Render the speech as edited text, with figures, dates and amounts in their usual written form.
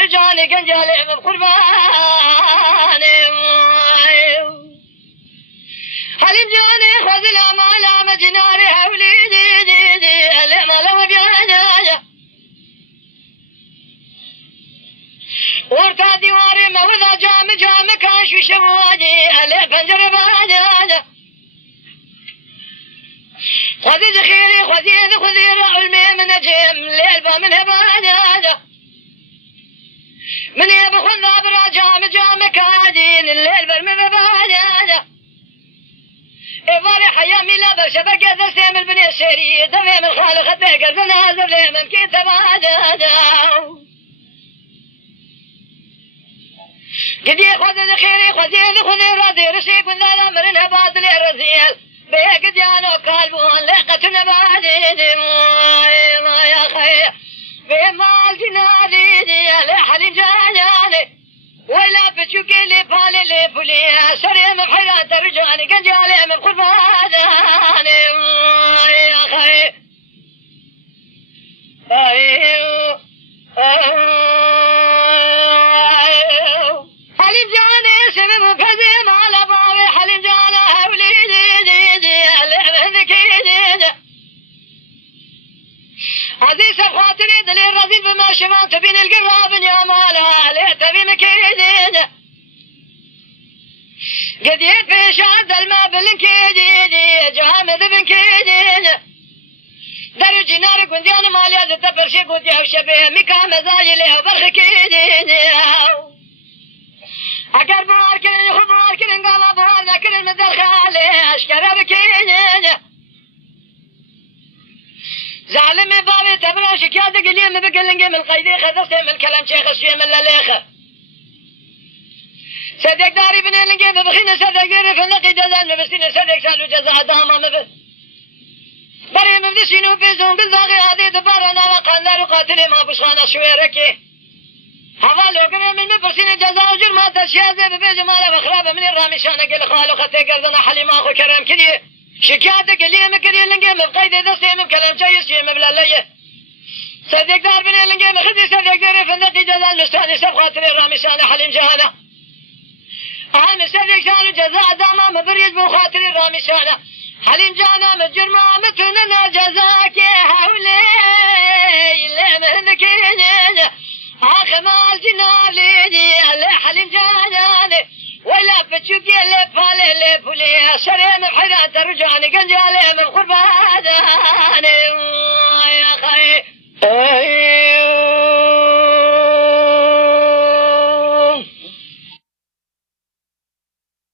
رجعني قنجالي بقرباني حليم جاني خذ الأمال مجناري حولي دي الأمال وبيانا ورتا ديواري موضع جام كاشو شواجي اللي بنجر بانا خذي ذخيري خذي علمي من نجم ليلبا من هبانا من يبخل ضابرا جام كادين الليل برمي ببانا إباري حيامي لابا شبكة دستي من بني الشري دفي من خالق الدقر بنازر لي من كي تبانا قدي خذ ذخيري خذي راضي رشيك من ذا الأمر انهباد لي رزيل بيك جانو قلبون لقة نبادي ما يا خير بمال جنادي لحل جاني ولا بتشوكي لي بالي لي بولي سري محيرات رجاني قنجالي من قرباني يا خير حليم جاني سبب كذب على بابي حليم جانا هولي دي عزيز خاطري دلي الرزيل بما شمعت بين القراب يا مالا عليه تبي مكيدين قد يفش عد الماء بالكيدين جامد بنكيدين درجي نار قنديان ماليا زتبر شي قنديا وشبيه مكا مزاجي ليه وبرخ كيدين أقر باركن يخباركن قال بهار ذكر المدر خالي أشكر بكيدين زعلمي بابي تبرا شكيات قليم بقلنقي من القيدي خذستي من الكلام شيخ الشيء من الليخة صدق داري بني لنقي ببخينا صدق يرف نقي جزان مبسين صدق سالو جزا داما مبس بري مبدسينو بيزون بالضاغي هذه دبارنا وقاندار وقاتلي ما بشخانا شويركي حوالو قرم من مبسين جزا وجرمات الشيازي ببيج مالا بخرابة من الرامشانة قل خالو خطي قرضنا حليم اخو كرم كليه شكايتك اللي مكري لنقي مبقيد دستي مبكلم شاي شي مبلاليه صدق دار بني لنقي مخدي صدق داري فندقي جزال مستاني سب خاطري رامشانة حليم جهانا أهم صدق سالو جزاء داما مبريد بو خاطري رامشانة حليم جهانا مجرما متننا جزاك حولي اللي مهنكينين آخمال جناليني اللي حليم جهانا ولا بتشوكي اللي بالي اللي بولي سرين بحيرات رجعني قنجالي من قرباني يا خي